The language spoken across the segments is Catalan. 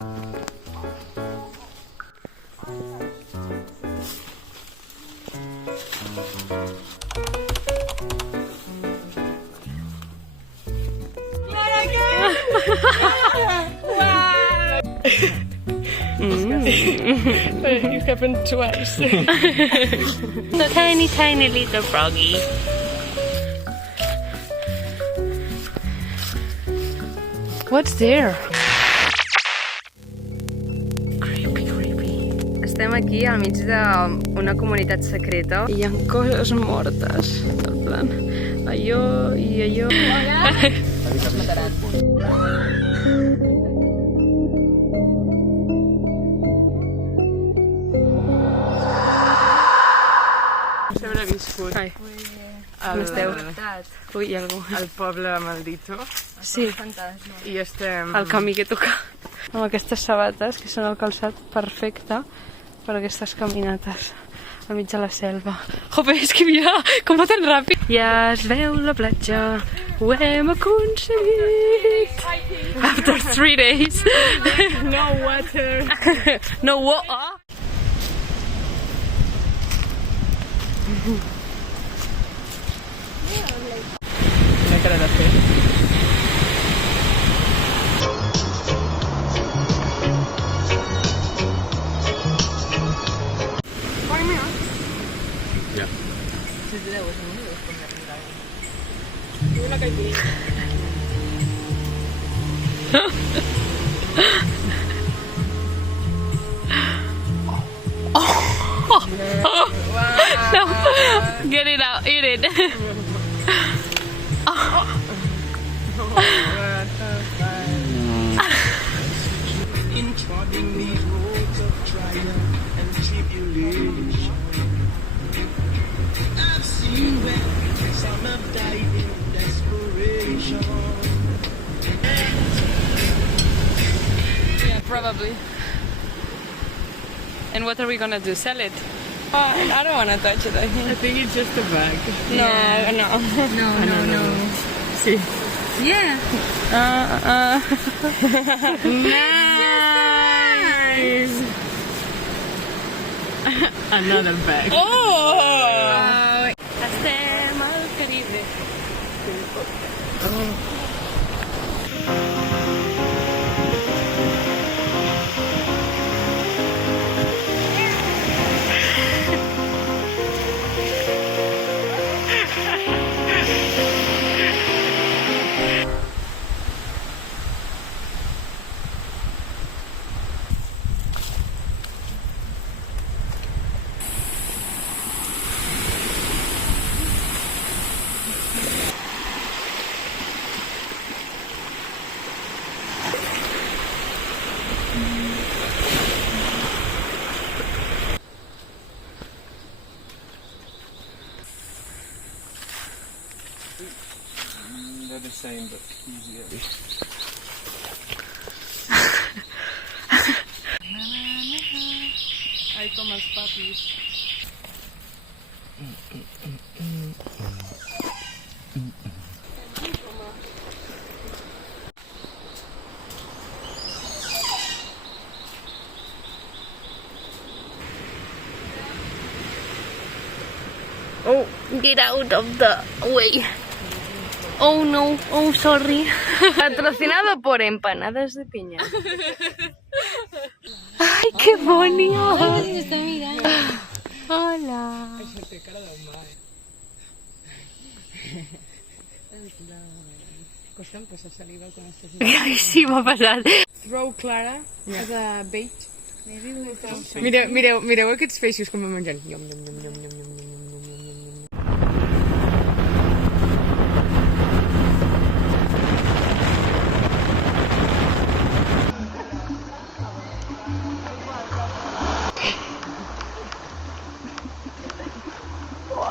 It happened twice. The tiny little froggy. What's there? Creepy. Estem aquí al mig d'una comunitat secreta. Hi ha coses mortes, en plan, allò i allò. Es mataran. Sobreviscut. Ai, Com esteu? Ui, hi ha algú. al poble Maldito Sí, i estem... el camí que toca. Amb aquestes sabates, que són el calçat perfecte per a aquestes caminates al mig de la selva. Jope, és que mira, com va tan ràpid. Ja es veu la platja, ho hem aconseguit. After 3 days. No water! No water. Quina cara de fer? No, get it out, eat it. In trotting these roads of triumph and tribulation, I've seen where some have died in desperation. Yeah, probably. And what are we gonna do? Sell it? I don't wanna touch it, I think. I think it's just a bag. No. See? Yeah. Nice! Another bag. Oh! Estem al Caribe. They're the same but easier. Ai, com els papis. Oh, get out of the way. Oh no, oh sorry. Patrocinado por empanadas de piña. Ay, qué bonito. Hola. Costa empezar saliva con estos. Ai, sí, m'ha passat. Throw Clara as a bait. Mireu aquests peixos com van menjant. Yum, yum, yum, yum, yum, yum, yum, yum, yum, yum.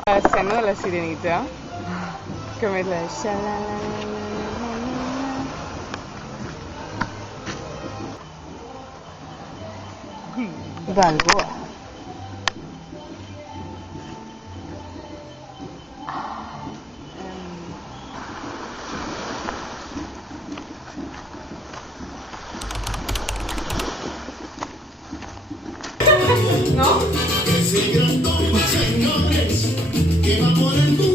L'escena de la sirenita, com és la Balboa. ¿No? Ese gran señores que va por el